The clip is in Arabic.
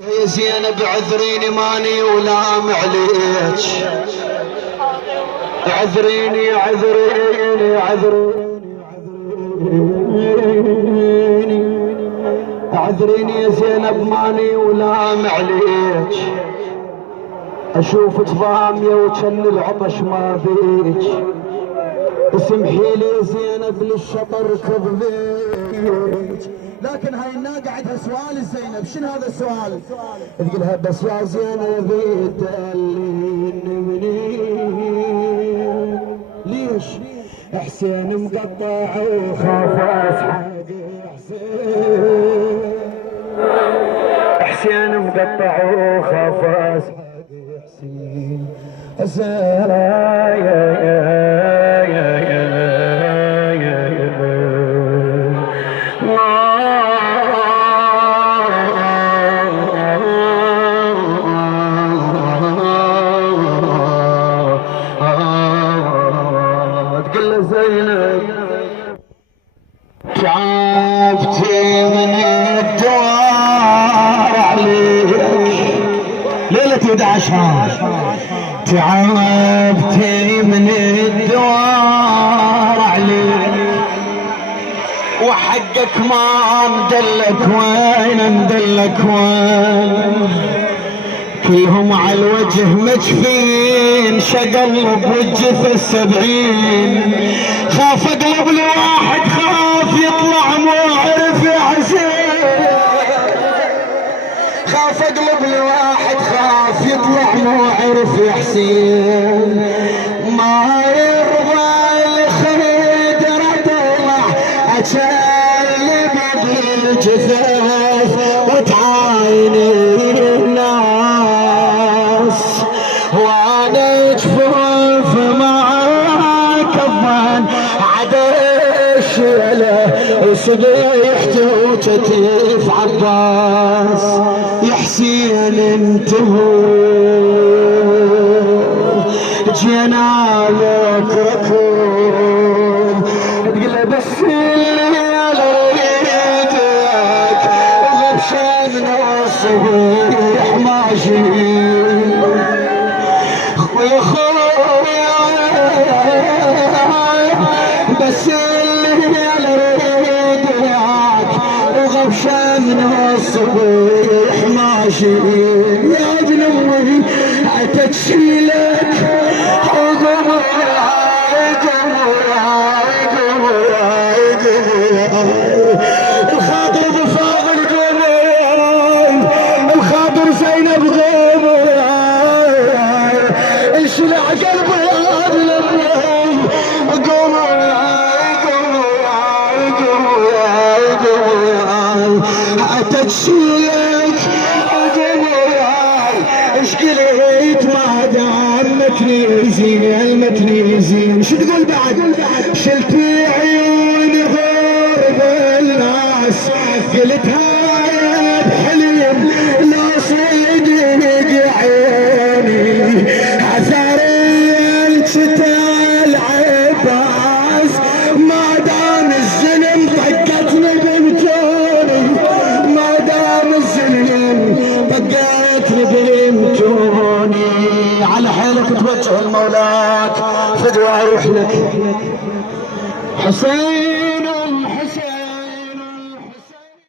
يا زينب عذريني ماني ولام عليك، عذريني عذريني عذريني يا زينب ماني ولام عليك، اشوفك ضاميه وجن العطش ما بيك، اسمحي لي يا زينب للشطر كذبيك. لكن هاي الناقة عندها سؤال الزينب، شنو هذا السؤال؟ تقولها بس يا زينب تدليني منين؟ ليش؟ حسين مقطع وخاف اسحق حسين، حسين مقطع وخاف اسحق حسين، تعبتي من الدوار عليك ليلة 11، تعبتي من الدوار عليك، وحقك ما مدلك وين مدلك وين، كلهم على الوجه مجفين شقلب وجه 70، خاف اقلب الواحد خاف يطلع مو عرف يا حسين، خاف اقلب الواحد خاف يطلع مو عرف يا حسين، ما يرضى الخدر اطلع اجلب بالجثث وتعايني الناس، وانا جفوف معاك الظن عدش له صديحتي وكتف عباس، يا حسين انتهوا جنابك ركوب، تقول بس الليل ريدك وغبشان الصبيح ماشي، ويا خويا بس الليل ريدك وغبشان الصبيح ماشي، يا ابن امي اتشيلك الخاطر بفاضل قمر، الخاطر زينب غمر، انشلع قلبي يا ابن قمر اتشيلك قمر، ايش قلت ما دامتني زين، شو تقول بعد؟ شلتي عيون غرب الناس، قلتها بحلم لا صدق عيني، عثرت العباس ما دام الزلم طقتني بمتوني، ما دام الزلم طقتني بمتوني، على حيلك توجه لمولاك فدوى اروح لك حسين.